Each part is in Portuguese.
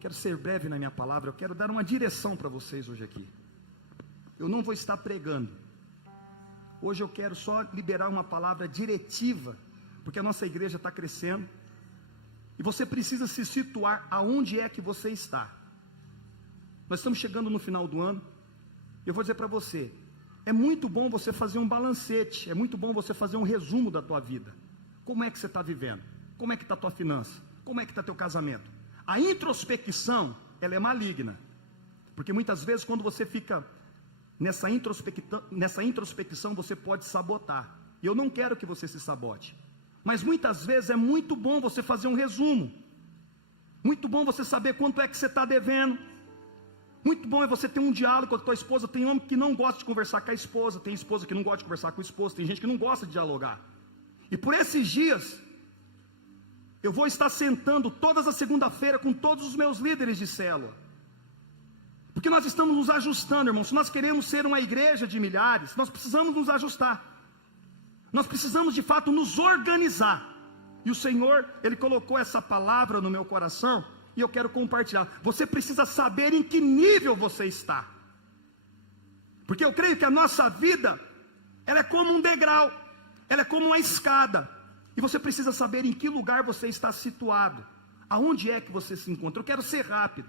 quero ser breve na minha palavra, eu quero dar uma direção para vocês hoje aqui. Eu não vou estar pregando. Hoje eu quero só liberar uma palavra diretiva, porque a nossa igreja está crescendo, e você precisa se situar aonde é que você está. Nós estamos chegando no final do ano, eu vou dizer para você, é muito bom você fazer um balancete, é muito bom você fazer um resumo da tua vida. Como é que você está vivendo? Como é que está a tua finança? Como é que está teu casamento? A introspecção, ela é maligna, porque muitas vezes quando você fica nessa introspecção você pode sabotar, e eu não quero que você se sabote, mas muitas vezes é muito bom você fazer um resumo, muito bom você saber quanto é que você está devendo, muito bom é você ter um diálogo com a tua esposa. Tem homem que não gosta de conversar com a esposa, tem esposa que não gosta de conversar com o esposo, tem gente que não gosta de dialogar, e por esses dias, eu vou estar sentando todas as segunda-feiras com todos os meus líderes de célula, porque nós estamos nos ajustando, irmãos. Se nós queremos ser uma igreja de milhares, nós precisamos nos ajustar, nós precisamos de fato nos organizar, e o Senhor, Ele colocou essa palavra no meu coração, e eu quero compartilhar. Você precisa saber em que nível você está, porque eu creio que a nossa vida, ela é como um degrau, ela é como uma escada, e você precisa saber em que lugar você está situado, aonde é que você se encontra. Eu quero ser rápido,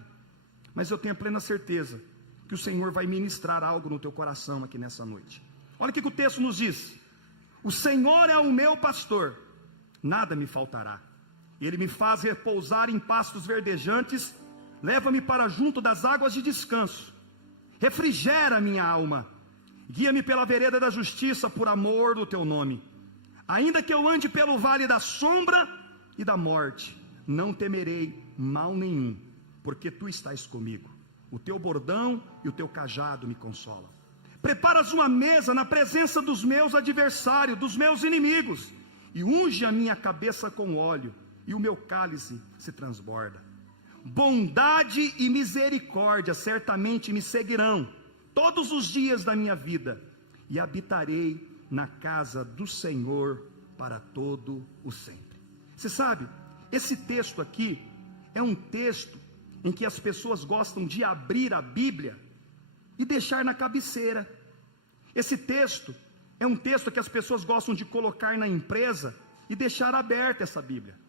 mas eu tenho a plena certeza que o Senhor vai ministrar algo no teu coração aqui nessa noite. Olha o que o texto nos diz: o Senhor é o meu pastor, nada me faltará. Ele me faz repousar em pastos verdejantes, leva-me para junto das águas de descanso, refrigera a minha alma, guia-me pela vereda da justiça por amor do teu nome. Ainda que eu ande pelo vale da sombra e da morte, não temerei mal nenhum, porque tu estás comigo. O teu bordão e o teu cajado me consolam. Preparas uma mesa na presença dos meus adversários, dos meus inimigos, e unge a minha cabeça com óleo, e o meu cálice se transborda. Bondade e misericórdia certamente me seguirão todos os dias da minha vida, e habitarei na casa do Senhor para todo o sempre. Você sabe, esse texto aqui é um texto em que as pessoas gostam de abrir a Bíblia e deixar na cabeceira. Esse texto é um texto que as pessoas gostam de colocar na empresa e deixar aberta essa Bíblia.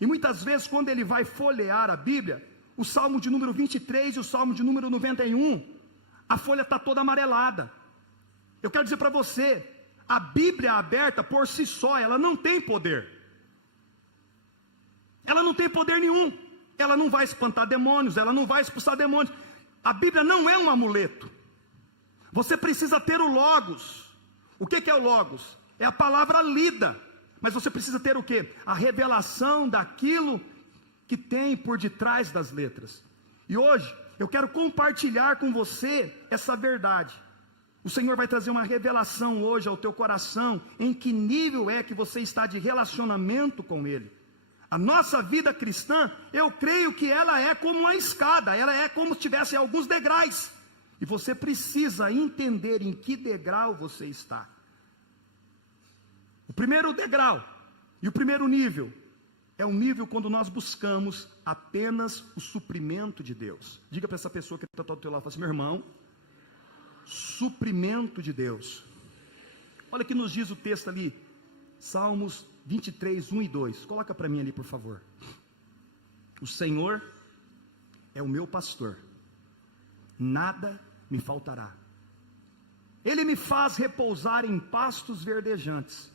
E muitas vezes, quando ele vai folhear a Bíblia, o Salmo de número 23 e o Salmo de número 91, a folha está toda amarelada. Eu quero dizer para você, a Bíblia aberta por si só, ela não tem poder. Ela não tem poder nenhum. Ela não vai espantar demônios, ela não vai expulsar demônios. A Bíblia não é um amuleto. Você precisa ter o Logos. O que é o Logos? É a palavra lida. Mas você precisa ter o quê? A revelação daquilo que tem por detrás das letras. E hoje eu quero compartilhar com você essa verdade. O Senhor vai trazer uma revelação hoje ao teu coração, em que nível é que você está de relacionamento com Ele. A nossa vida cristã, eu creio que ela é como uma escada, ela é como se tivesse alguns degraus, e você precisa entender em que degrau você está. O primeiro degrau e o primeiro nível é um nível quando nós buscamos apenas o suprimento de Deus. Diga para essa pessoa que está do teu lado, fala assim: meu irmão, suprimento de Deus. Olha o que nos diz o texto ali, Salmos 23, 1 e 2, coloca para mim ali por favor. O Senhor é o meu pastor, nada me faltará. Ele me faz repousar em pastos verdejantes,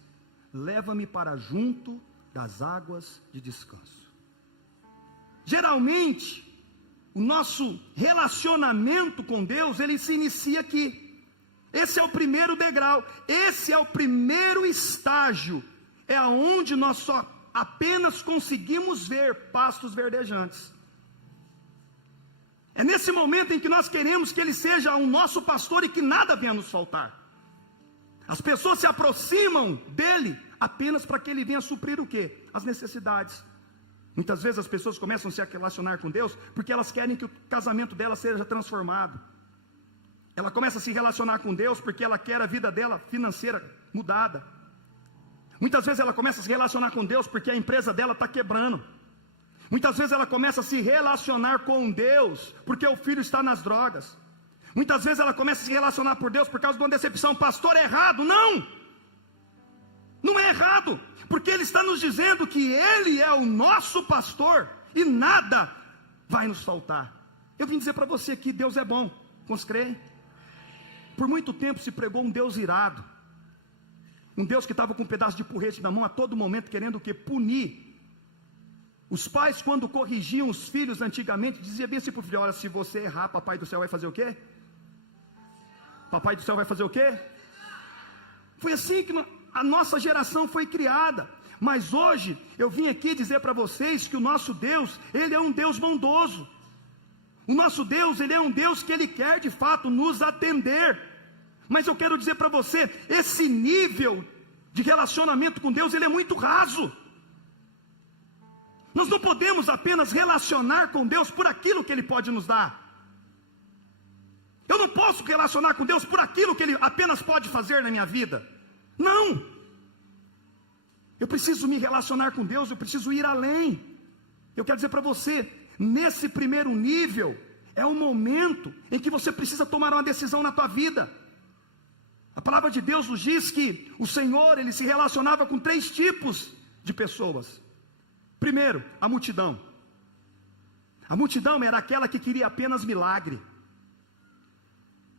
leva-me para junto das águas de descanso. Geralmente, o nosso relacionamento com Deus, ele se inicia aqui. Esse é o primeiro degrau, esse é o primeiro estágio, é aonde nós só apenas conseguimos ver pastos verdejantes. É nesse momento em que nós queremos que Ele seja o nosso pastor e que nada venha nos faltar. As pessoas se aproximam dEle apenas para que Ele venha suprir o quê? As necessidades. Muitas vezes as pessoas começam a se relacionar com Deus porque elas querem que o casamento dela seja transformado. Ela começa a se relacionar com Deus porque ela quer a vida dela financeira mudada. Muitas vezes ela começa a se relacionar com Deus porque a empresa dela está quebrando. Muitas vezes ela começa a se relacionar com Deus, porque o filho está nas drogas. Muitas vezes ela começa a se relacionar por Deus por causa de uma decepção. Pastor, é errado? Não! Não é errado, porque Ele está nos dizendo que Ele é o nosso pastor e nada vai nos faltar. Eu vim dizer para você que Deus é bom. Quantos creem? Por muito tempo se pregou um Deus irado, um Deus que estava com um pedaço de porrete na mão a todo momento, querendo o quê? Punir. Os pais, quando corrigiam os filhos antigamente, diziam bem assim para o filho: olha, se você errar, papai do céu vai fazer o quê? Papai do céu vai fazer o quê? Foi assim que a nossa geração foi criada. Mas hoje eu vim aqui dizer para vocês que o nosso Deus, Ele é um Deus bondoso. O nosso Deus, Ele é um Deus que Ele quer de fato nos atender. Mas eu quero dizer para você, esse nível de relacionamento com Deus, ele é muito raso. Nós não podemos apenas relacionar com Deus por aquilo que Ele pode nos dar. Eu não posso relacionar com Deus por aquilo que Ele apenas pode fazer na minha vida. Não. Eu preciso me relacionar com Deus, eu preciso ir além. Eu quero dizer para você, nesse primeiro nível, é um momento em que você precisa tomar uma decisão na tua vida. A palavra de Deus nos diz que o Senhor, Ele se relacionava com 3 tipos de pessoas. Primeiro, a multidão. A multidão era aquela que queria apenas milagre.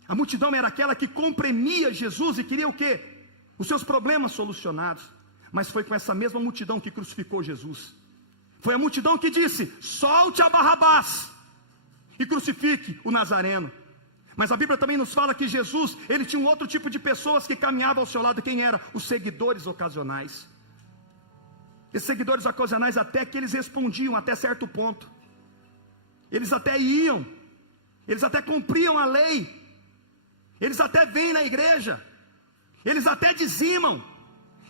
A multidão era aquela que comprimia Jesus e queria o quê? Os seus problemas solucionados. Mas foi com essa mesma multidão que crucificou Jesus. Foi a multidão que disse: solte a Barrabás e crucifique o Nazareno. Mas a Bíblia também nos fala que Jesus, Ele tinha um outro tipo de pessoas que caminhavam ao seu lado. Quem era? Os seguidores ocasionais. Esses seguidores ocasionais, até que eles respondiam até certo ponto. Eles até iam, eles até cumpriam a lei, eles até vêm na igreja, eles até dizimam,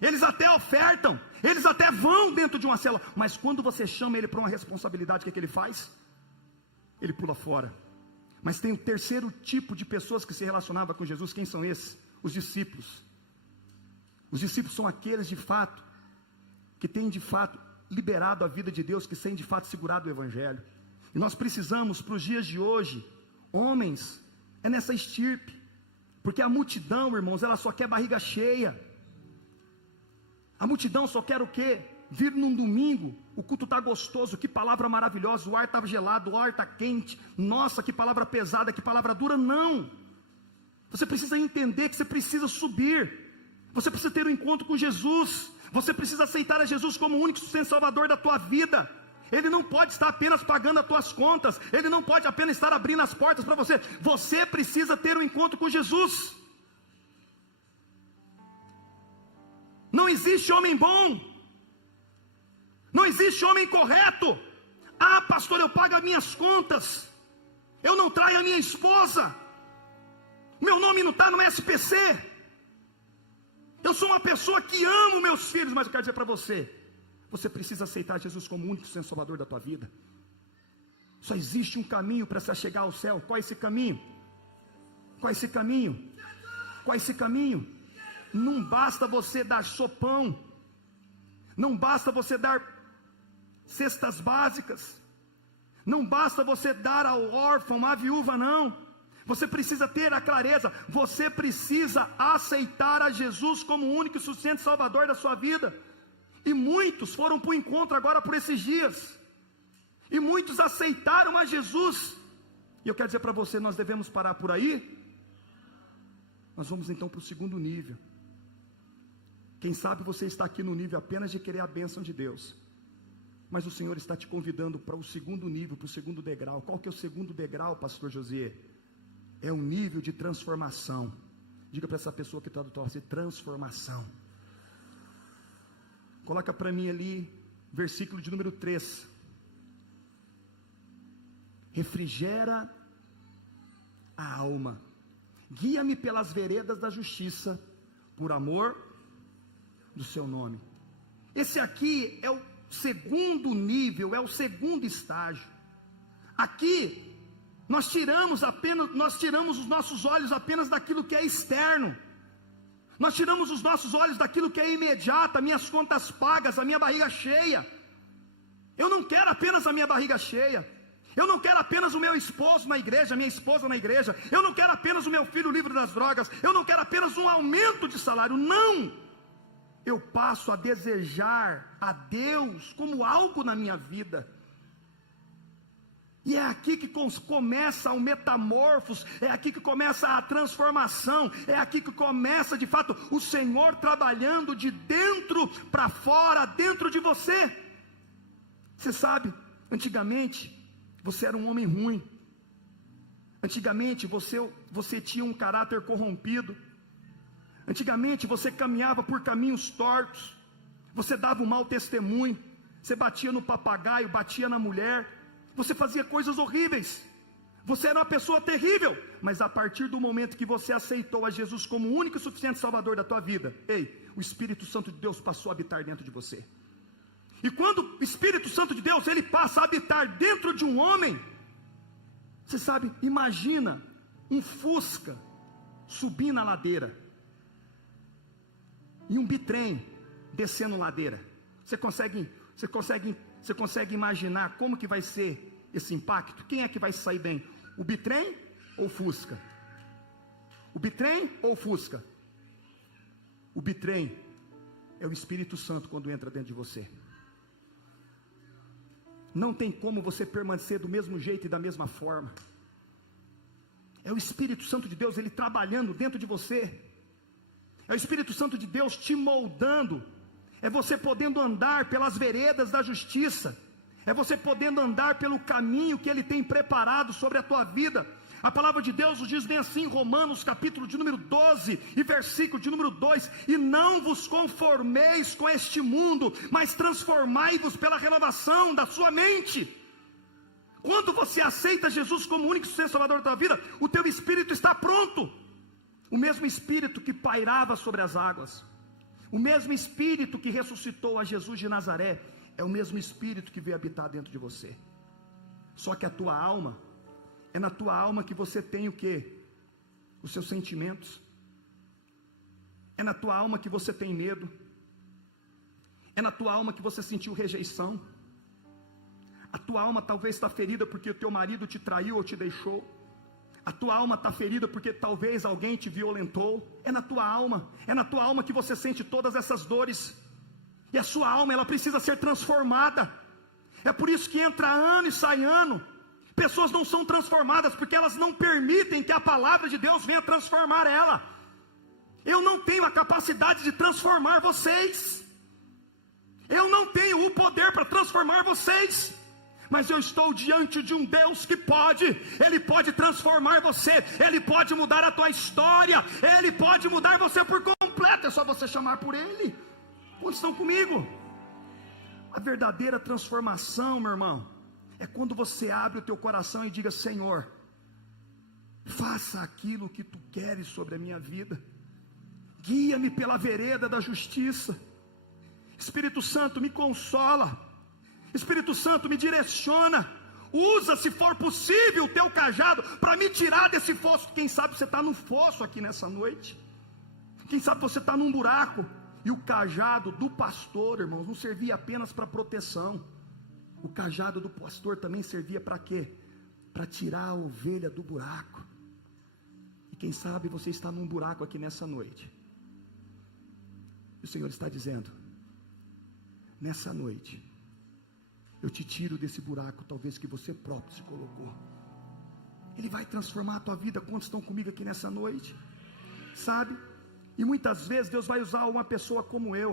eles até ofertam, eles até vão dentro de uma célula. Mas quando você chama ele para uma responsabilidade, o que ele faz? Ele pula fora. Mas tem o terceiro tipo de pessoas que se relacionava com Jesus. Quem são esses? Os discípulos. Os discípulos são aqueles de fato que têm de fato liberado a vida de Deus, que têm de fato segurado o Evangelho. E nós precisamos, para os dias de hoje, homens, é nessa estirpe, porque a multidão, irmãos, ela só quer barriga cheia. A multidão só quer o quê? Vir num domingo, o culto está gostoso, que palavra maravilhosa, o ar está gelado, o ar está quente, nossa, que palavra pesada, que palavra dura. Não, você precisa entender que você precisa subir, você precisa ter um encontro com Jesus, você precisa aceitar a Jesus como o único sustento salvador da tua vida. Ele não pode estar apenas pagando as tuas contas, Ele não pode apenas estar abrindo as portas para você. Você precisa ter um encontro com Jesus. Não existe homem bom, não existe homem correto. Ah, pastor, eu pago as minhas contas, eu não traio a minha esposa, meu nome não está no SPC, eu sou uma pessoa que amo meus filhos. Mas eu quero dizer para você, você precisa aceitar Jesus como o único Senhor Salvador da tua vida. Só existe um caminho para se chegar ao céu. Qual é esse caminho? Qual é esse caminho? Qual é esse caminho? Não basta você dar sopão, não basta você dar cestas básicas, não basta você dar ao órfão, à viúva, não. Você precisa ter a clareza, você precisa aceitar a Jesus como o único e suficiente Salvador da sua vida. E muitos foram para o encontro agora por esses dias, e muitos aceitaram a Jesus. E eu quero dizer para você, nós devemos parar por aí? Nós vamos então para o segundo nível. Quem sabe você está aqui no nível apenas de querer a bênção de Deus, mas o Senhor está te convidando para o segundo nível, para o segundo degrau. Qual que é o segundo degrau, pastor Josié? É um nível de transformação. Diga para essa pessoa que está do teu lado, transformação. Coloca para mim ali, versículo de número 3. Refrigera a alma, guia-me pelas veredas da justiça, por amor do seu nome. Esse aqui é o segundo nível, é o segundo estágio. Aqui nós tiramos os nossos olhos apenas daquilo que é externo. Nós tiramos os nossos olhos daquilo que é imediato, as minhas contas pagas, a minha barriga cheia. Eu não quero apenas a minha barriga cheia. Eu não quero apenas o meu esposo na igreja, a minha esposa na igreja. Eu não quero apenas o meu filho livre das drogas. Eu não quero apenas um aumento de salário. Não! Eu passo a desejar a Deus como algo na minha vida. E é aqui que começa o metamorfos, é aqui que começa a transformação, é aqui que começa de fato o Senhor trabalhando de dentro para fora, dentro de você. Você sabe, antigamente você era um homem ruim, antigamente você tinha um caráter corrompido, antigamente você caminhava por caminhos tortos, você dava um mau testemunho, você batia no papagaio, batia na mulher, você fazia coisas horríveis, você era uma pessoa terrível, mas a partir do momento que você aceitou a Jesus como o único e suficiente Salvador da tua vida, o Espírito Santo de Deus passou a habitar dentro de você. E quando o Espírito Santo de Deus, ele passa a habitar dentro de um homem, você sabe, imagina um Fusca subindo a ladeira, e um bitrem descendo ladeira. Você consegue imaginar como que vai ser esse impacto? Quem é que vai sair bem? O bitrem ou o Fusca? O bitrem ou o Fusca? O bitrem é o Espírito Santo quando entra dentro de você. Não tem como você permanecer do mesmo jeito e da mesma forma. É o Espírito Santo de Deus, ele trabalhando dentro de você. É o Espírito Santo de Deus te moldando. É você podendo andar pelas veredas da justiça. É você podendo andar pelo caminho que ele tem preparado sobre a tua vida. A palavra de Deus nos diz bem assim, Romanos capítulo de número 12 e versículo de número 2: e não vos conformeis com este mundo, mas transformai-vos pela renovação da sua mente. Quando você aceita Jesus como único Salvador da tua vida, o teu espírito está pronto. O mesmo espírito que pairava sobre as águas, o mesmo espírito que ressuscitou a Jesus de Nazaré, é o mesmo espírito que veio habitar dentro de você. Só que a tua alma, é na tua alma que você tem o quê? Os seus sentimentos. É na tua alma que você tem medo. É na tua alma que você sentiu rejeição. A tua alma talvez está ferida porque o teu marido te traiu ou te deixou. A tua alma está ferida porque talvez alguém te violentou. É na tua alma que você sente todas essas dores. E a sua alma, ela precisa ser transformada. É por isso que entra ano e sai ano, pessoas não são transformadas, porque elas não permitem que a palavra de Deus venha transformar ela. Eu não tenho a capacidade de transformar vocês, eu não tenho o poder para transformar vocês, mas eu estou diante de um Deus que pode. Ele pode transformar você, Ele pode mudar a tua história, Ele pode mudar você por completo, é só você chamar por Ele. Quantos estão comigo? A verdadeira transformação, meu irmão, é quando você abre o teu coração e diga: Senhor, faça aquilo que Tu queres sobre a minha vida, guia-me pela vereda da justiça. Espírito Santo, me consola. Espírito Santo, me direciona. Usa, se for possível, o teu cajado para me tirar desse fosso. Quem sabe você está no fosso aqui nessa noite. Quem sabe você está num buraco. E o cajado do pastor, irmãos, não servia apenas para proteção. O cajado do pastor também servia para quê? Para tirar a ovelha do buraco. E quem sabe você está num buraco aqui nessa noite. E o Senhor está dizendo: nessa noite, eu te tiro desse buraco, talvez que você próprio se colocou. Ele vai transformar a tua vida. Quantos estão comigo aqui nessa noite? Sabe? E muitas vezes Deus vai usar uma pessoa como eu,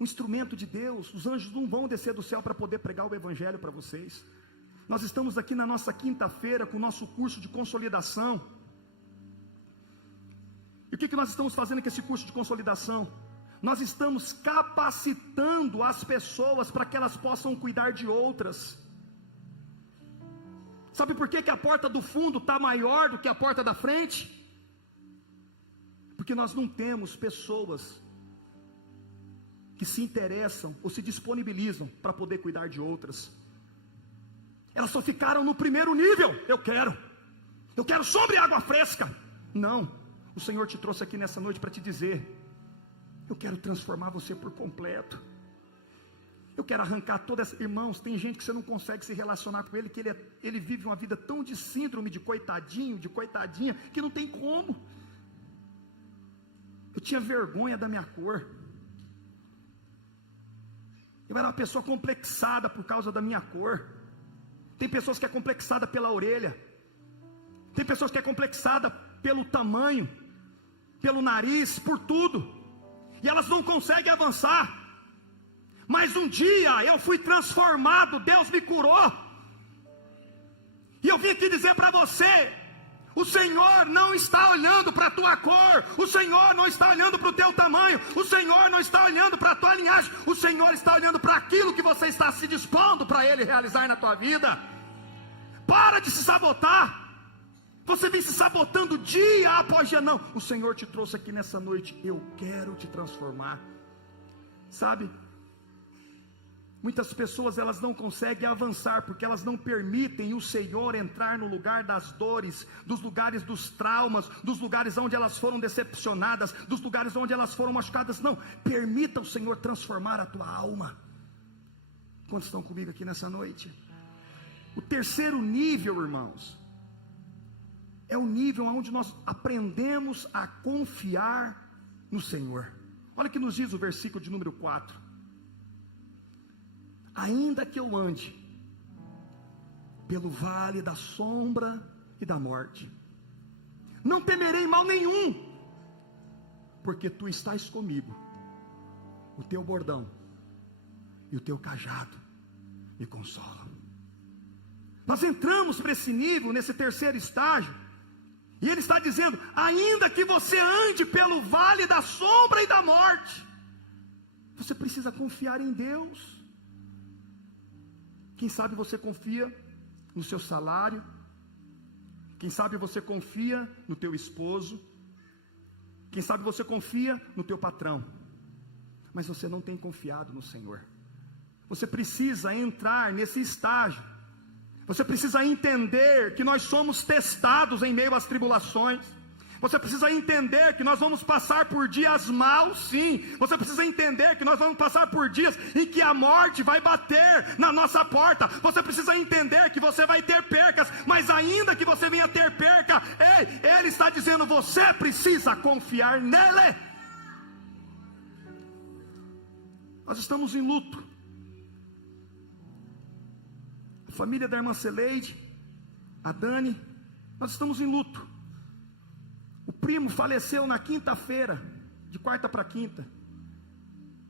um instrumento de Deus. Os anjos não vão descer do céu para poder pregar o evangelho para vocês. Nós estamos aqui na nossa quinta-feira com o nosso curso de consolidação. E o que nós estamos fazendo com esse curso de consolidação? Nós estamos capacitando as pessoas para que elas possam cuidar de outras. Sabe por que a porta do fundo está maior do que a porta da frente? Porque nós não temos pessoas que se interessam ou se disponibilizam para poder cuidar de outras. Elas só ficaram no primeiro nível. Eu quero sobre água fresca. Não, o Senhor te trouxe aqui nessa noite para te dizer: eu quero transformar você por completo. Eu quero arrancar todas essas... Irmãos, tem gente que você não consegue se relacionar com ele, que ele vive uma vida tão de síndrome de coitadinho, de coitadinha, que não tem como. Eu tinha vergonha da minha cor. Eu era uma pessoa complexada por causa da minha cor. Tem pessoas que é complexada pela orelha. Tem pessoas que é complexada pelo tamanho, pelo nariz, por tudo. E elas não conseguem avançar. Mas um dia eu fui transformado, Deus me curou. E eu vim aqui dizer para você: o Senhor não está olhando para a tua cor, o Senhor não está olhando para o teu tamanho, o Senhor não está olhando para a tua linhagem, o Senhor está olhando para aquilo que você está se dispondo para Ele realizar na tua vida. Para de se sabotar. Você vem se sabotando dia após dia. Não, o Senhor te trouxe aqui nessa noite. Eu quero te transformar. Sabe, muitas pessoas elas não conseguem avançar porque elas não permitem o Senhor entrar no lugar das dores, dos lugares dos traumas, dos lugares onde elas foram decepcionadas, dos lugares onde elas foram machucadas. Não, permita o Senhor transformar a tua alma. Quantos estão comigo aqui nessa noite? O terceiro nível, irmãos, é o nível onde nós aprendemos a confiar no Senhor. Olha o que nos diz o versículo de número 4. Ainda que eu ande pelo vale da sombra e da morte, não temerei mal nenhum, porque tu estás comigo. O teu bordão e o teu cajado me consolam. Nós entramos para esse nível, nesse terceiro estágio, e ele está dizendo: ainda que você ande pelo vale da sombra e da morte, você precisa confiar em Deus. Quem sabe você confia no seu salário, quem sabe você confia no teu esposo, quem sabe você confia no teu patrão, mas você não tem confiado no Senhor. Você precisa entrar nesse estágio. Você precisa entender que nós somos testados em meio às tribulações. Você precisa entender que nós vamos passar por dias maus, sim. Você precisa entender que nós vamos passar por dias em que a morte vai bater na nossa porta. Você precisa entender que você vai ter percas, mas ainda que você venha ter perca, Ele está dizendo: você precisa confiar nele. Nós estamos em luto. A família da irmã Celeide, a Dani, nós estamos em luto. O primo faleceu na quinta-feira, de quarta para quinta,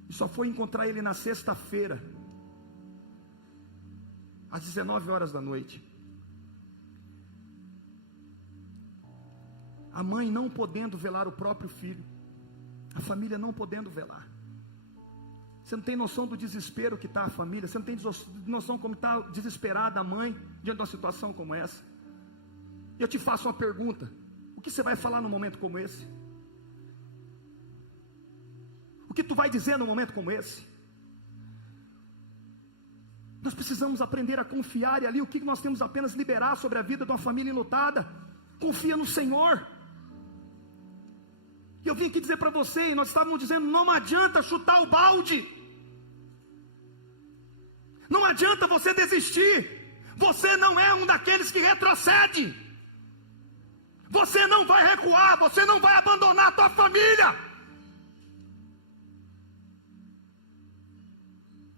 e só foi encontrar ele na sexta-feira, às 19 horas da noite. A mãe não podendo velar o próprio filho, a família não podendo velar. Você não tem noção do desespero que está a família, você não tem noção como está desesperada a mãe diante de uma situação como essa. E eu te faço uma pergunta: o que você vai falar num momento como esse? O que tu vai dizer num momento como esse? Nós precisamos aprender a confiar, e ali o que nós temos apenas liberar sobre a vida de uma família enlutada? Confia no Senhor. E eu vim aqui dizer para você, e nós estávamos dizendo: não adianta chutar o balde, não adianta você desistir. Você não é um daqueles que retrocede. Você não vai recuar, você não vai abandonar a tua família.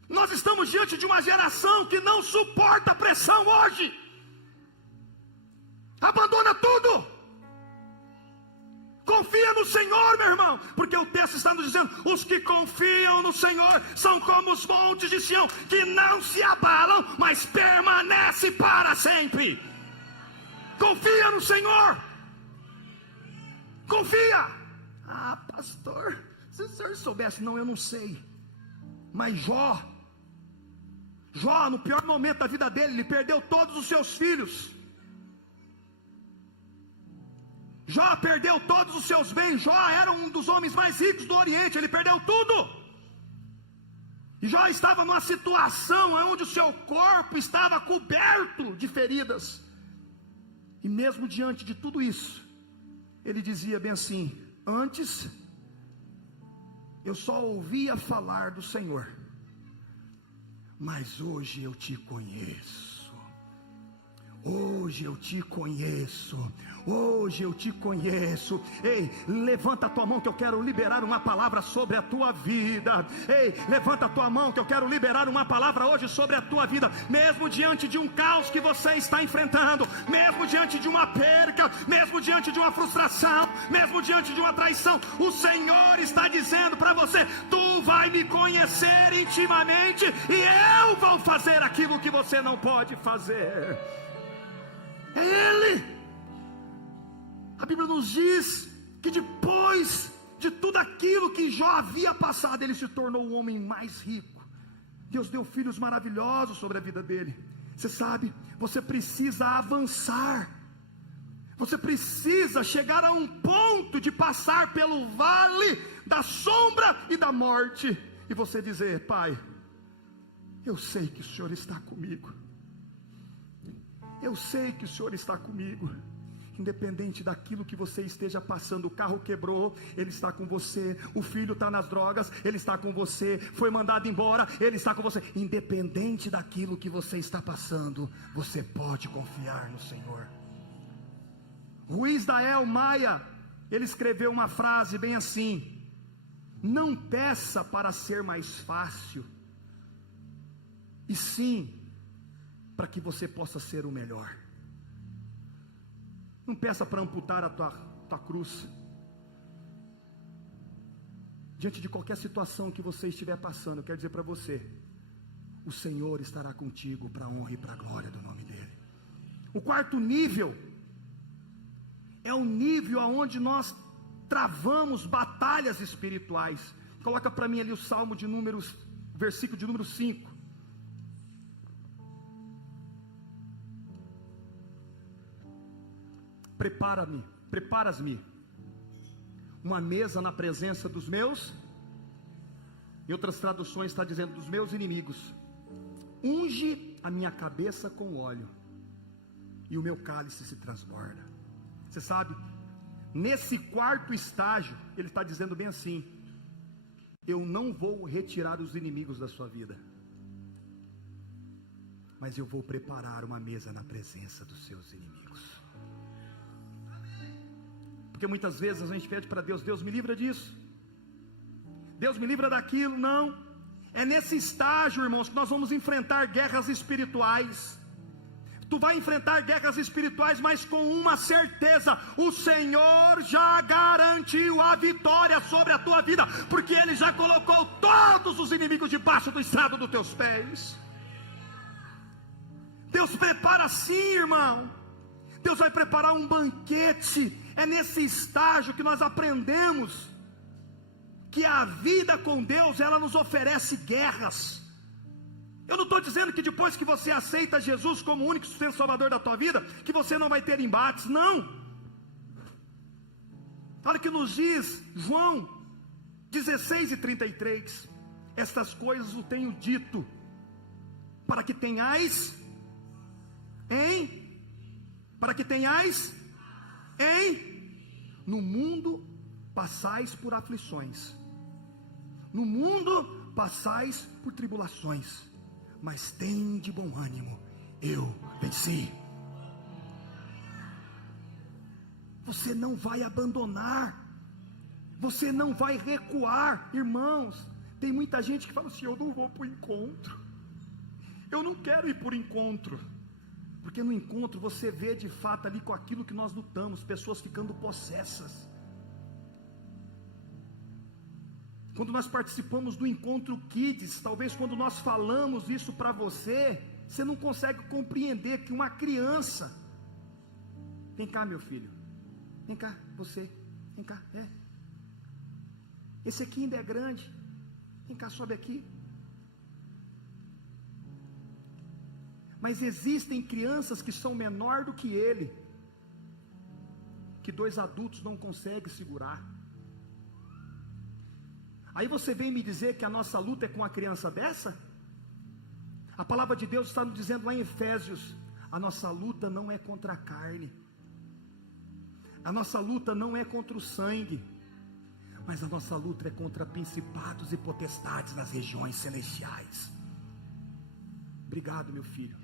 Nós estamos diante de uma geração que não suporta a pressão hoje. Abandona tudo. Confia no Senhor, meu irmão, porque o texto está nos dizendo: os que confiam no Senhor são como os montes de Sião, que não se abalam, mas permanecem para sempre. Confia no Senhor. Confia. Ah, pastor, se o senhor soubesse. Não, eu não sei. Mas Jó, no pior momento da vida dele, ele perdeu todos os seus filhos. Jó perdeu todos os seus bens. Jó era um dos homens mais ricos do Oriente. Ele perdeu tudo. E Jó estava numa situação onde o seu corpo estava coberto de feridas. E mesmo diante de tudo isso, ele dizia bem assim: antes eu só ouvia falar do Senhor, mas hoje eu te conheço. Hoje eu te conheço. Hoje eu te conheço. Ei, levanta a tua mão que eu quero liberar uma palavra sobre a tua vida. Ei, levanta a tua mão que eu quero liberar uma palavra hoje sobre a tua vida. Mesmo diante de um caos que você está enfrentando, mesmo diante de uma perca, mesmo diante de uma frustração, mesmo diante de uma traição, o Senhor está dizendo para você: tu vai me conhecer intimamente e eu vou fazer aquilo que você não pode fazer. É Ele. A Bíblia nos diz que depois de tudo aquilo que Jó havia passado, ele se tornou o homem mais rico. Deus deu filhos maravilhosos sobre a vida dele. Você sabe, você precisa avançar. Você precisa chegar a um ponto de passar pelo vale da sombra e da morte, e você dizer: Pai, eu sei que o Senhor está comigo. Eu sei que o Senhor está comigo. Independente daquilo que você esteja passando, o carro quebrou, Ele está com você. O filho está nas drogas, Ele está com você. Foi mandado embora, Ele está com você. Independente daquilo que você está passando, você pode confiar no Senhor. O Isdael Maia, ele escreveu uma frase bem assim: não peça para ser mais fácil, e sim para que você possa ser o melhor. Não peça para amputar a tua cruz. Diante de qualquer situação que você estiver passando, eu quero dizer para você: o Senhor estará contigo para a honra e para a glória do nome dEle. O quarto nível é o nível aonde nós travamos batalhas espirituais. Coloca para mim ali o Salmo de Números, versículo de número 5. Preparas-me uma mesa na presença dos meus, em outras traduções está dizendo dos meus inimigos. Unge a minha cabeça com óleo, e o meu cálice se transborda. Você sabe, nesse quarto estágio, ele está dizendo bem assim: eu não vou retirar os inimigos da sua vida, mas eu vou preparar uma mesa na presença dos seus inimigos. Porque muitas vezes a gente pede para Deus: Deus me livra disso, Deus me livra daquilo. Não, é nesse estágio, irmãos, que nós vamos enfrentar guerras espirituais. Tu vai enfrentar guerras espirituais, mas com uma certeza: o Senhor já garantiu a vitória sobre a tua vida, porque Ele já colocou todos os inimigos debaixo do estrado dos teus pés. Deus prepara assim, irmão. Deus vai preparar um banquete. É nesse estágio que nós aprendemos que a vida com Deus, ela nos oferece guerras. Eu não estou dizendo que depois que você aceita Jesus como o único sustento salvador da tua vida, que você não vai ter embates. Não. Olha o que nos diz João 16:33: estas coisas o tenho dito, para que tenhais no mundo passais por aflições, no mundo passais por tribulações, mas tende bom ânimo, eu venci. Você não vai abandonar, você não vai recuar, irmãos. Tem muita gente que fala assim: eu não vou para o encontro, eu não quero ir para o encontro. Porque no encontro você vê de fato ali com aquilo que nós lutamos, pessoas ficando possessas. Quando nós participamos do encontro Kids, talvez quando nós falamos isso para você, você não consegue compreender que uma criança, vem cá meu filho, vem cá você, vem cá, esse aqui ainda é grande, vem cá, sobe aqui. Mas existem crianças que são menor do que ele, que dois adultos não conseguem segurar. Aí você vem me dizer que a nossa luta é com uma criança dessa? A palavra de Deus está nos dizendo lá em Efésios: a nossa luta não é contra a carne, a nossa luta não é contra o sangue, mas a nossa luta é contra principados e potestades nas regiões celestiais. Obrigado, meu filho.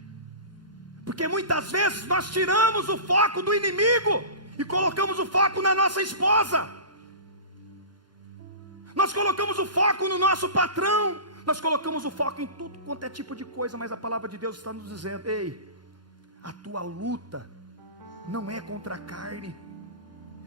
Porque muitas vezes nós tiramos o foco do inimigo e colocamos o foco na nossa esposa. Nós colocamos o foco no nosso patrão. Nós colocamos o foco em tudo quanto é tipo de coisa. Mas a palavra de Deus está nos dizendo: ei, a tua luta não é contra a carne,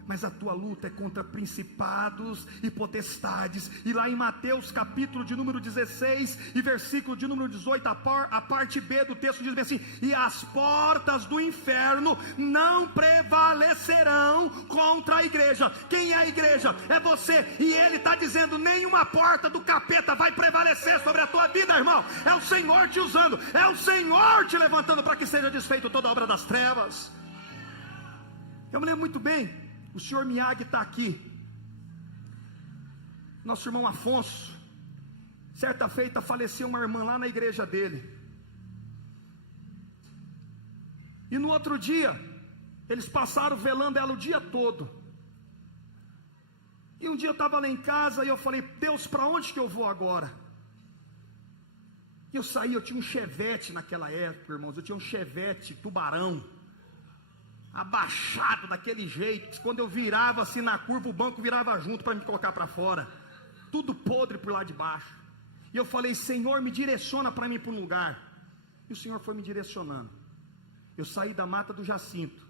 mas a tua luta é contra principados e potestades. E lá em Mateus capítulo de número 16 e versículo de número 18, a parte B do texto diz bem assim: e as portas do inferno não prevalecerão contra a igreja. Quem é a igreja? É você. E ele está dizendo: nenhuma porta do capeta vai prevalecer sobre a tua vida, irmão. É o Senhor te usando, é o Senhor te levantando para que seja desfeito toda a obra das trevas. Eu me lembro muito bem, o senhor Miyagi está aqui, nosso irmão Afonso. Certa feita faleceu uma irmã lá na igreja dele, e no outro dia eles passaram velando ela o dia todo. E um dia eu estava lá em casa e eu falei: Deus, para onde que eu vou agora? E eu saí, eu tinha um Chevette naquela época, irmãos. Eu tinha um Chevette Tubarão, abaixado daquele jeito, que quando eu virava assim na curva, o banco virava junto para me colocar para fora, tudo podre por lá de baixo. E eu falei: Senhor, me direciona para mim para um lugar. E o Senhor foi me direcionando. Eu saí da Mata do Jacinto,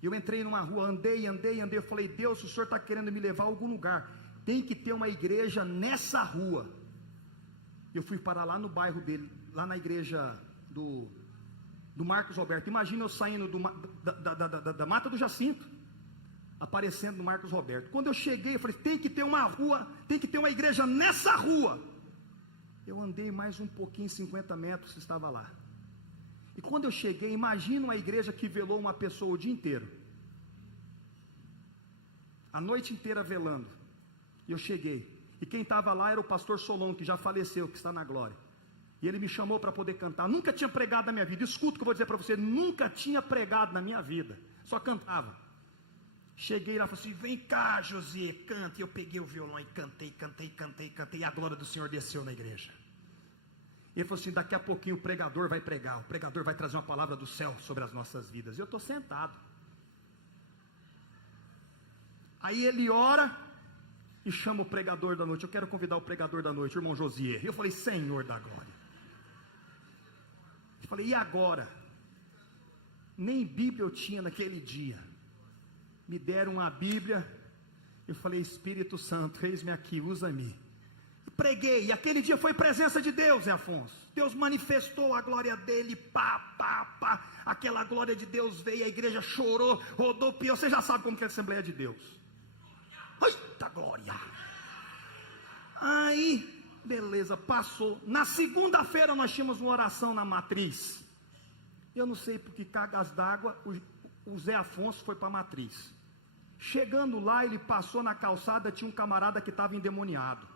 eu entrei numa rua, andei, eu falei: Deus, se o Senhor está querendo me levar a algum lugar, tem que ter uma igreja nessa rua. Eu fui parar lá no bairro dele, lá na igreja do Marcos Roberto. Imagina eu saindo da Mata do Jacinto, aparecendo no Marcos Roberto. Quando eu cheguei, eu falei: tem que ter uma rua, tem que ter uma igreja nessa rua. Eu andei mais um pouquinho, 50 metros, estava lá. E quando eu cheguei, imagina uma igreja que velou uma pessoa o dia inteiro, a noite inteira velando. E eu cheguei, e quem estava lá era o pastor Solon, que já faleceu, que está na glória. E ele me chamou para poder cantar. Nunca tinha pregado na minha vida. Escuta o que eu vou dizer para você: nunca tinha pregado na minha vida, só cantava. Cheguei lá e falei assim: vem cá, José, canta. E eu peguei o violão e cantei, e a glória do Senhor desceu na igreja. E ele falou assim: daqui a pouquinho o pregador vai pregar, o pregador vai trazer uma palavra do céu sobre as nossas vidas. E eu estou sentado. Aí ele ora e chama o pregador da noite. Eu quero convidar o pregador da noite, o irmão Josier. Eu falei: Senhor da glória. Eu falei: e agora? Nem Bíblia eu tinha naquele dia. Me deram uma Bíblia. Eu falei: Espírito Santo, eis-me aqui, usa-me. Preguei, e aquele dia foi presença de Deus, Afonso. Deus manifestou a glória dele, aquela glória de Deus veio, a igreja chorou, rodopiou. Você já sabe como que é a Assembleia de Deus. Eita glória! Aí, beleza, passou. Na segunda-feira nós tínhamos uma oração na Matriz. Eu não sei porque cargas d'água, o Zé Afonso foi para a Matriz. Chegando lá, ele passou na calçada, tinha um camarada que estava endemoniado.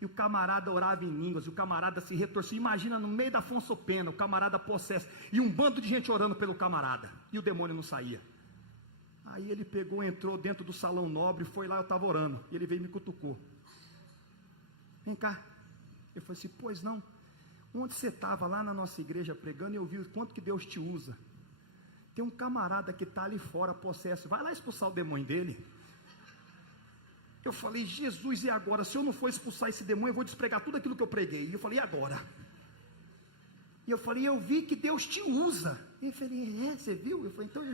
E o camarada orava em línguas, e o camarada se retorcia. Imagina, no meio da Afonso Pena, o camarada possesso, e um bando de gente orando pelo camarada, e o demônio não saía. Aí ele pegou, entrou dentro do salão nobre, foi lá, eu estava orando, e ele veio e me cutucou. Vem cá. Eu falei assim: pois não, onde você estava lá na nossa igreja pregando, e eu vi o quanto que Deus te usa. Tem um camarada que está ali fora possesso, vai lá expulsar o demônio dele. Eu falei: Jesus, e agora? Se eu não for expulsar esse demônio, eu vou despregar tudo aquilo que eu preguei. E eu falei: e agora? E eu falei: eu vi que Deus te usa. E eu falei: é, você viu? Eu falei: então,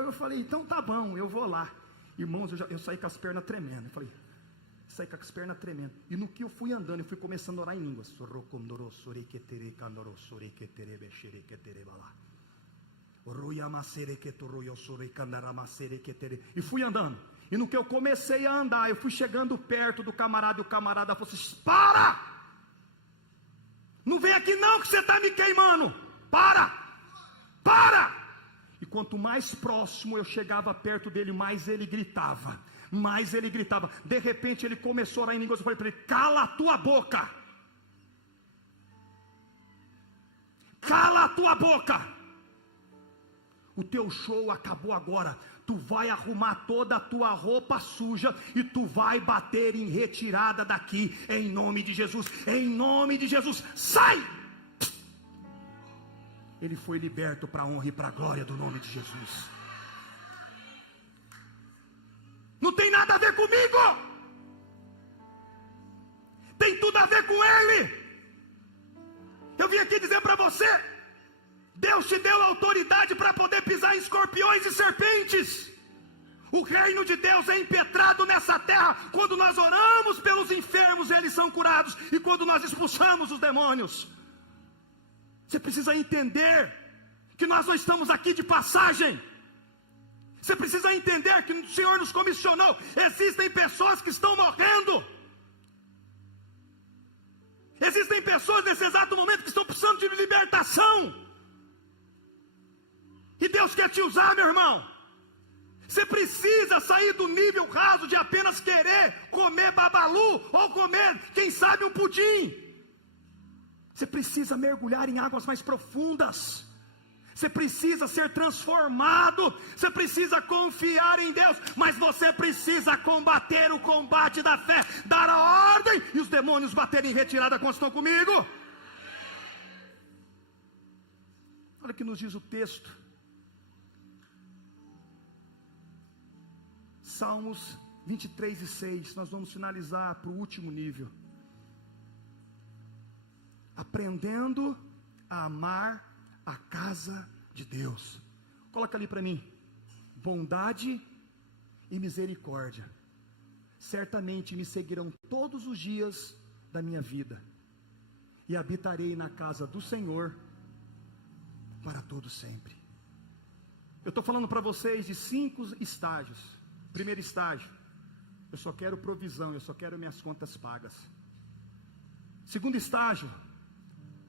eu falei, então tá bom, eu vou lá. Irmãos, eu saí com as pernas tremendo. Eu falei: saí com as pernas tremendo. E no que eu fui andando, eu fui começando a orar em línguas. E fui andando. E no que eu comecei a andar, eu fui chegando perto do camarada, e o camarada falou assim: para! Não vem aqui não, que você está me queimando. Para! E quanto mais próximo eu chegava perto dele, mais ele gritava. De repente ele começou a orar em línguas. Eu falei para ele: cala a tua boca! Cala a tua boca! o teu show acabou agora. Tu vai arrumar toda a tua roupa suja e tu vai bater em retirada daqui, em nome de Jesus, em nome de Jesus, sai! Ele foi liberto para a honra e para a glória do nome de Jesus. Não tem nada a ver comigo, tem tudo a ver com Ele. Eu vim aqui dizer para você, Deus te deu autoridade para poder pisar em escorpiões e serpentes. O reino de Deus é impetrado nessa terra. Quando nós oramos pelos enfermos, eles são curados. E quando nós expulsamos os demônios. Você precisa entender que nós não estamos aqui de passagem. Você precisa entender que o Senhor nos comissionou. Existem pessoas que estão morrendo. Existem pessoas nesse exato momento que estão precisando de libertação. E Deus quer te usar, meu irmão. Você precisa sair do nível raso de apenas querer comer babalu ou comer, quem sabe, um pudim. Você precisa mergulhar em águas mais profundas. Você precisa ser transformado. Você precisa confiar em Deus. Mas você precisa combater o combate da fé, dar a ordem e os demônios baterem em retirada quando estão comigo. Olha o que nos diz o texto. Salmos 23 e 6, nós vamos finalizar para o último nível. Aprendendo a amar a casa de Deus. Coloca ali para mim. Bondade e misericórdia certamente me seguirão todos os dias da minha vida, e habitarei na casa do Senhor para todo sempre. Eu estou falando para vocês de 5 estágios. Primeiro estágio, eu só quero provisão, eu só quero minhas contas pagas. Segundo estágio,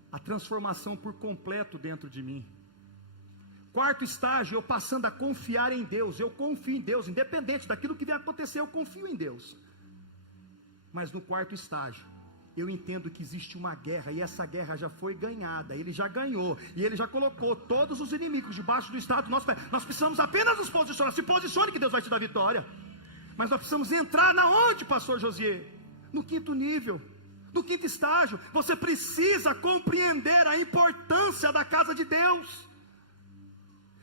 a transformação por completo dentro de mim. Quarto estágio, eu passando a confiar em Deus. Eu confio em Deus, independente daquilo que vai acontecer, eu confio em Deus. Mas no quarto estágio, eu entendo que existe uma guerra, e essa guerra já foi ganhada. Ele já ganhou, e Ele já colocou todos os inimigos debaixo do estado do nosso pé. Nós precisamos apenas nos posicionar. Se posicione que Deus vai te dar vitória. Mas nós precisamos entrar na onde, pastor Josier? No quinto nível, no quinto estágio. Você precisa compreender a importância da casa de Deus.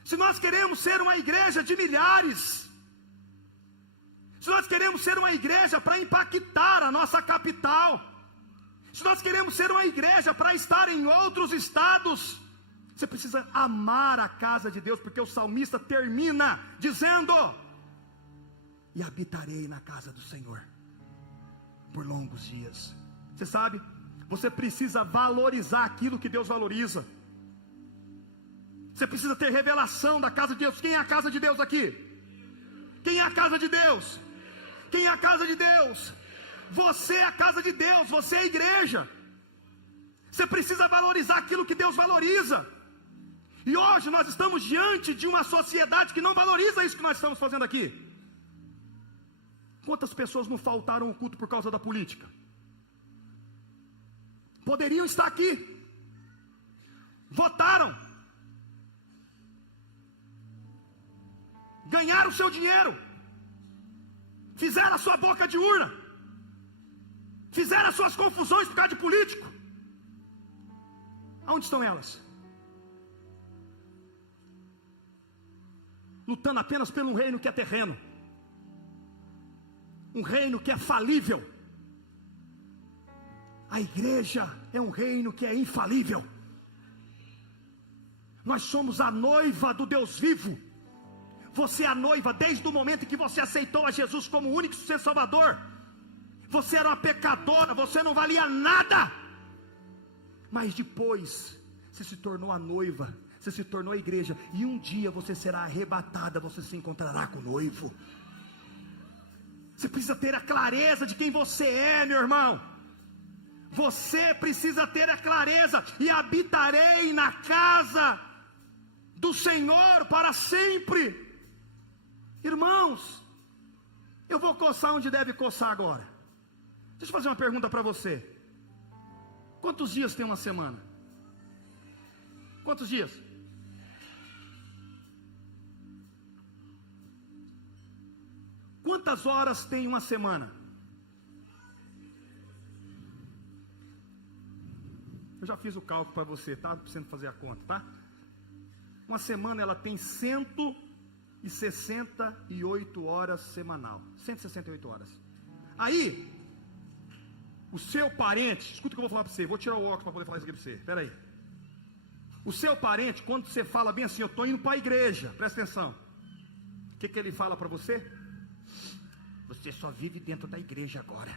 Se nós queremos ser uma igreja de milhares, se nós queremos ser uma igreja para impactar a nossa capital, se nós queremos ser uma igreja para estar em outros estados, você precisa amar a casa de Deus, porque o salmista termina dizendo: e habitarei na casa do Senhor por longos dias. Você sabe, você precisa valorizar aquilo que Deus valoriza. Você precisa ter revelação da casa de Deus. Quem é a casa de Deus aqui? Quem é a casa de Deus? Quem é a casa de Deus? Você é a casa de Deus, você é a igreja. Você precisa valorizar aquilo que Deus valoriza. E hoje nós estamos diante de uma sociedade que não valoriza isso que nós estamos fazendo aqui. Quantas pessoas não faltaram o culto por causa da política? Poderiam estar aqui, votaram, ganharam o seu dinheiro, fizeram a sua boca de urna, fizeram as suas confusões por causa de político. Aonde estão elas? Lutando apenas por um reino que é terreno, um reino que é falível. A igreja é um reino que é infalível. Nós somos a noiva do Deus vivo. Você é a noiva desde o momento em que você aceitou a Jesus como único seu Salvador. Você era uma pecadora, você não valia nada. Mas depois você se tornou a noiva, você se tornou a igreja, e um dia você será arrebatada, você se encontrará com o noivo. Você precisa ter a clareza de quem você é, meu irmão. Você precisa ter a clareza: e habitarei na casa do Senhor para sempre. Irmãos, eu vou coçar onde deve coçar agora. Deixa eu fazer uma pergunta para você. Quantos dias tem uma semana? Quantos dias? Quantas horas tem uma semana? Eu já fiz o cálculo para você, tá? Não precisa fazer a conta, tá? Uma semana ela tem 168 horas semanal. 168 horas. Aí, o seu parente, escuta o que eu vou falar para você. Vou tirar o óculos para poder falar isso aqui para você. Espera aí. O seu parente, quando você fala bem assim, eu estou indo para a igreja, presta atenção. O que ele fala para você? Você só vive dentro da igreja agora.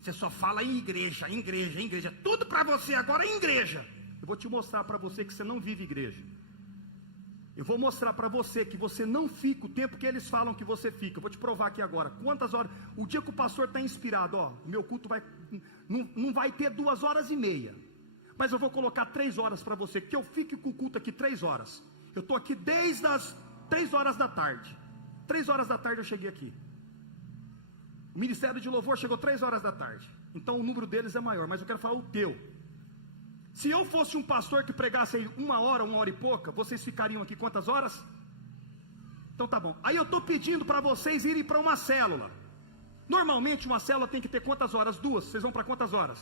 Você só fala em igreja, igreja, igreja. Tudo para você agora é igreja. Eu vou te mostrar para você que você não vive igreja. Eu vou mostrar para você que você não fica o tempo que eles falam que você fica. Eu vou te provar aqui agora. Quantas horas? O dia que o pastor está inspirado, ó, o meu culto não vai ter 2h30. Mas eu vou colocar 3 horas para você. Que eu fique com o culto aqui 3 horas. Eu estou aqui desde as 3 horas da tarde. 3 horas da tarde eu cheguei aqui. O ministério de louvor chegou 3 horas da tarde. Então o número deles é maior. Mas eu quero falar o teu. Se eu fosse um pastor que pregasse aí 1 hora e pouca, vocês ficariam aqui quantas horas? Então tá bom. Aí eu estou pedindo para vocês irem para uma célula. Normalmente uma célula tem que ter quantas horas? 2. Vocês vão para quantas horas?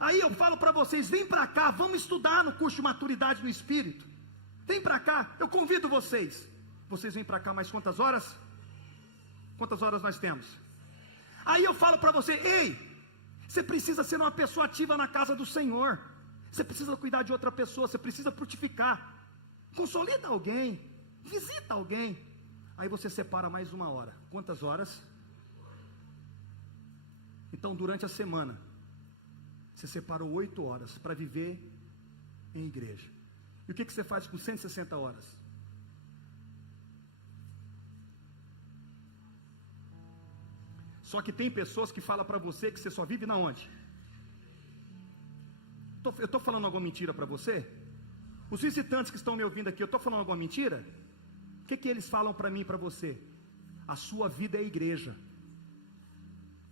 Aí eu falo para vocês, vem para cá, vamos estudar no curso de maturidade no Espírito. Vem para cá, eu convido vocês. Vocês vêm para cá mais quantas horas? Quantas horas nós temos? Aí eu falo para você, ei, você precisa ser uma pessoa ativa na casa do Senhor. Você precisa cuidar de outra pessoa, você precisa frutificar. Consolida alguém, visita alguém. Aí você separa mais 1 hora. Quantas horas? Então durante a semana, você separou 8 horas para viver em igreja. E o que você faz com 160 horas? Só que tem pessoas que falam para você que você só vive na onde? Eu estou falando alguma mentira para você? Os visitantes que estão me ouvindo aqui, eu estou falando alguma mentira? O que eles falam para mim e para você? A sua vida é igreja.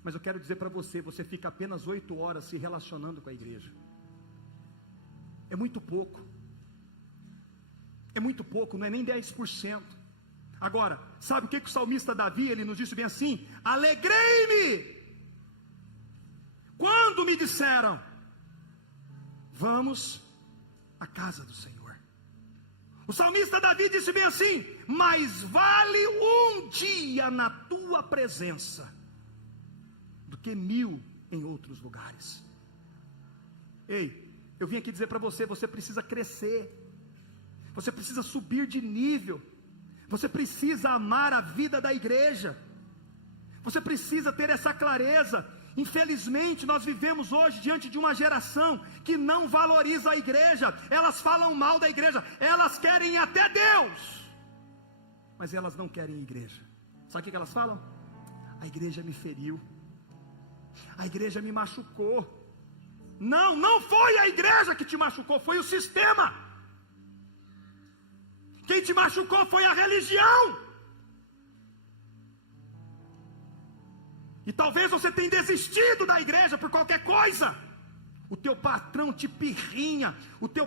Mas eu quero dizer para você, você fica apenas 8 horas se relacionando com a igreja. É muito pouco. É muito pouco, não é nem 10%. Agora, sabe o que o salmista Davi, ele nos disse bem assim? Alegrei-me quando me disseram, vamos à casa do Senhor. O salmista Davi disse bem assim, mais vale um dia na tua presença do que 1000 em outros lugares. Ei, eu vim aqui dizer para você, você precisa crescer, você precisa subir de nível, você precisa amar a vida da igreja, você precisa ter essa clareza. Infelizmente nós vivemos hoje diante de uma geração que não valoriza a igreja, elas falam mal da igreja, elas querem até Deus, mas elas não querem igreja. Sabe o que elas falam? A igreja me feriu, a igreja me machucou. Não, não foi a igreja que te machucou, foi o sistema. Quem te machucou foi a religião. E talvez você tenha desistido da igreja por qualquer coisa. O teu patrão te pirrinha, o teu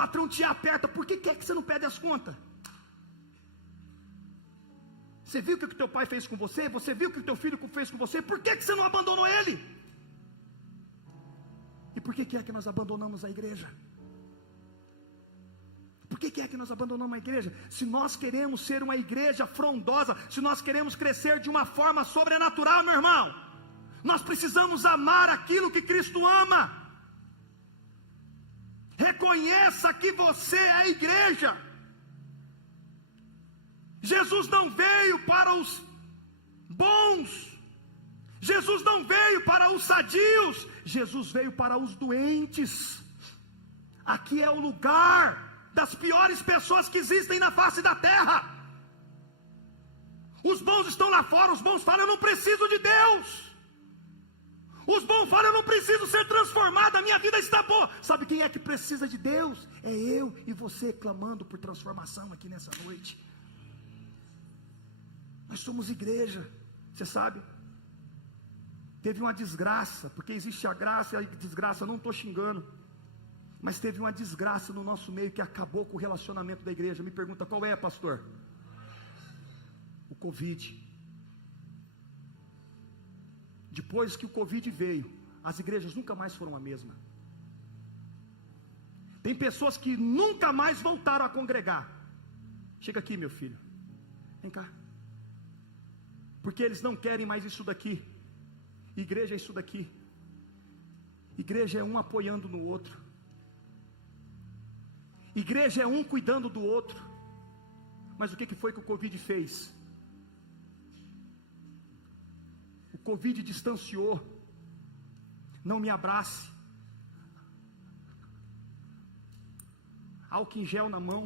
patrão te aperta. Por que é que você não pede as contas? Você viu o que o teu pai fez com você? Você viu o que o teu filho fez com você? Por que você não abandonou ele? E por que é que nós abandonamos a igreja? Por que é que nós abandonamos a igreja? Se nós queremos ser uma igreja frondosa, se nós queremos crescer de uma forma sobrenatural, meu irmão, nós precisamos amar aquilo que Cristo ama. Reconheça que você é a igreja. Jesus não veio para os bons, Jesus não veio para os sadios, Jesus veio para os doentes. Aqui é o lugar das piores pessoas que existem na face da terra. Os bons estão lá fora, os bons falam, eu não preciso de Deus. Os bons falam, eu não preciso ser transformado, a minha vida está boa. Sabe quem é que precisa de Deus? É eu e você clamando por transformação aqui nessa noite. Nós somos igreja, você sabe? Teve uma desgraça, porque existe a graça e a desgraça, eu não estou xingando, mas teve uma desgraça no nosso meio que acabou com o relacionamento da igreja. Me pergunta, qual é, pastor? o Covid. Depois que o Covid veio, as igrejas nunca mais foram a mesma. Tem pessoas que nunca mais voltaram a congregar. Chega aqui, meu filho, vem cá, porque eles não querem mais isso daqui. Igreja é isso daqui. Igreja é um apoiando no outro. Igreja é um cuidando do outro. Mas o que foi que o Covid fez? O Covid distanciou. Não me abrace. Álcool em gel na mão.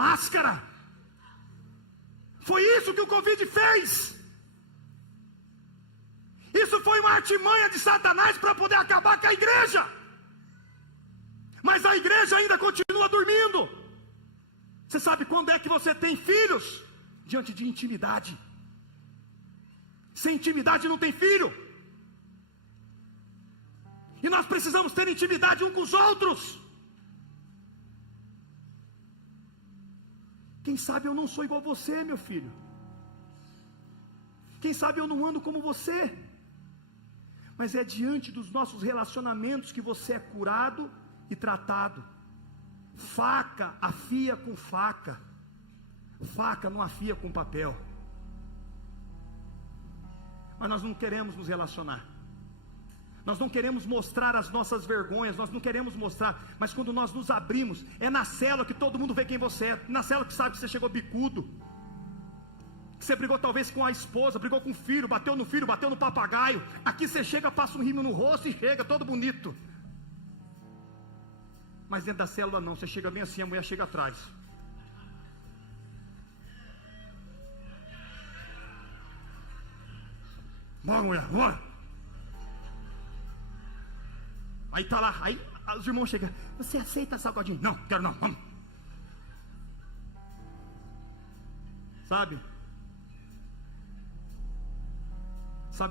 Máscara. Foi isso que o Covid fez. Isso foi uma artimanha de Satanás para poder acabar com a igreja. Mas a igreja ainda continua dormindo. Você sabe quando é que você tem filhos? Diante de intimidade. Sem intimidade não tem filho. E nós precisamos ter intimidade uns com os outros. Quem sabe eu não sou igual a você, meu filho. Quem sabe eu não ando como você. Mas é diante dos nossos relacionamentos que você é curado e tratado. Faca afia com faca. Faca não afia com papel. Mas nós não queremos nos relacionar. Nós não queremos mostrar as nossas vergonhas, nós não queremos mostrar, mas quando nós nos abrimos, é na célula que todo mundo vê quem você é, na célula que sabe que você chegou bicudo, que você brigou talvez com a esposa, brigou com o filho, bateu no papagaio. Aqui você chega, passa um rímel no rosto e chega todo bonito. Mas dentro da célula não, você chega bem assim, a mulher chega atrás. Bora, mulher, bora. Aí tá lá, aí os irmãos chegam, você aceita salgadinho? Não, quero não, vamos. Sabe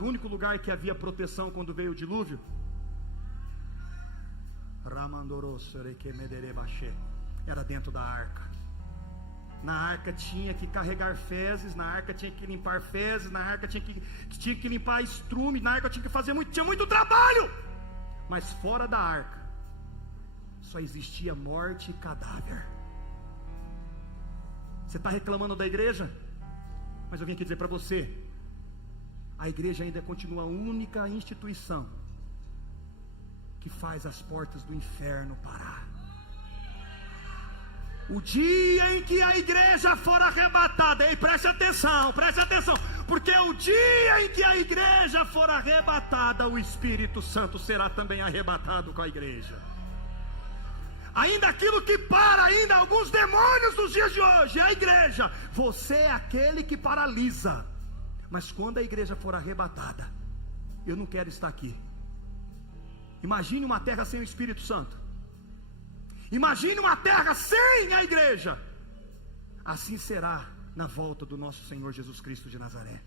o único lugar que havia proteção quando veio o dilúvio? Era dentro da arca. Na arca tinha que carregar fezes, na arca tinha que limpar fezes, na arca tinha que limpar estrume, na arca tinha que fazer tinha muito trabalho. Mas fora da arca só existia morte e cadáver. Você está reclamando da igreja? Mas eu vim aqui dizer para você, a igreja ainda continua a única instituição que faz as portas do inferno parar. O dia em que a igreja for arrebatada, ei, preste atenção, porque o dia em que a igreja for arrebatada, o Espírito Santo será também arrebatado com a igreja. Ainda aquilo que para, ainda alguns demônios dos dias de hoje, a igreja, você é aquele que paralisa. Mas quando a igreja for arrebatada, eu não quero estar aqui. Imagine uma terra sem o Espírito Santo. Imagine uma terra sem a igreja. Assim será na volta do nosso Senhor Jesus Cristo de Nazaré.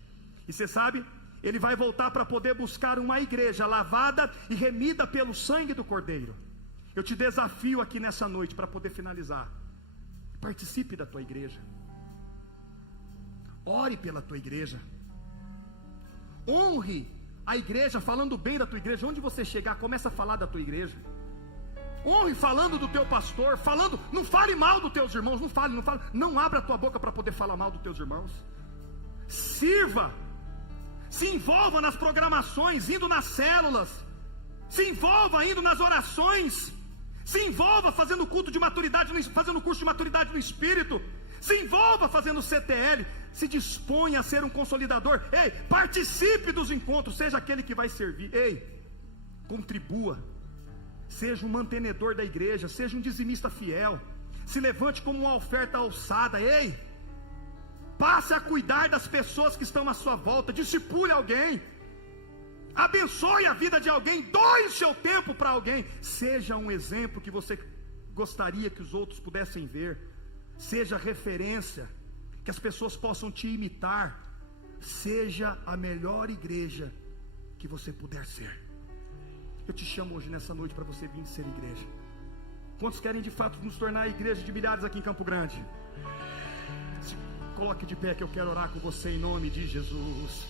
E você sabe, Ele vai voltar para poder buscar uma igreja lavada e remida pelo sangue do Cordeiro. Eu te desafio aqui nessa noite para poder finalizar. Participe da tua igreja. Ore pela tua igreja. Honre a igreja falando bem da tua igreja. Onde você chegar, começa a falar da tua igreja. Honre falando do teu pastor, não fale mal dos teus irmãos, não abra a tua boca para poder falar mal dos teus irmãos. Sirva, se envolva nas programações, indo nas células, se envolva indo nas orações, se envolva fazendo culto de maturidade, fazendo curso de maturidade no Espírito, se envolva fazendo CTL, se disponha a ser um consolidador. Ei, participe dos encontros, seja aquele que vai servir. Ei, contribua. Seja um mantenedor da igreja, seja um dizimista fiel, se levante como uma oferta alçada. Ei, passe a cuidar das pessoas que estão à sua volta, discipule alguém, abençoe a vida de alguém, doe o seu tempo para alguém, seja um exemplo que você gostaria que os outros pudessem ver, seja referência, que as pessoas possam te imitar, seja a melhor igreja que você puder ser. Eu te chamo hoje nessa noite para você vir ser igreja. Quantos querem de fato nos tornar a igreja de milhares aqui em Campo Grande? Se coloque de pé que eu quero orar com você em nome de Jesus.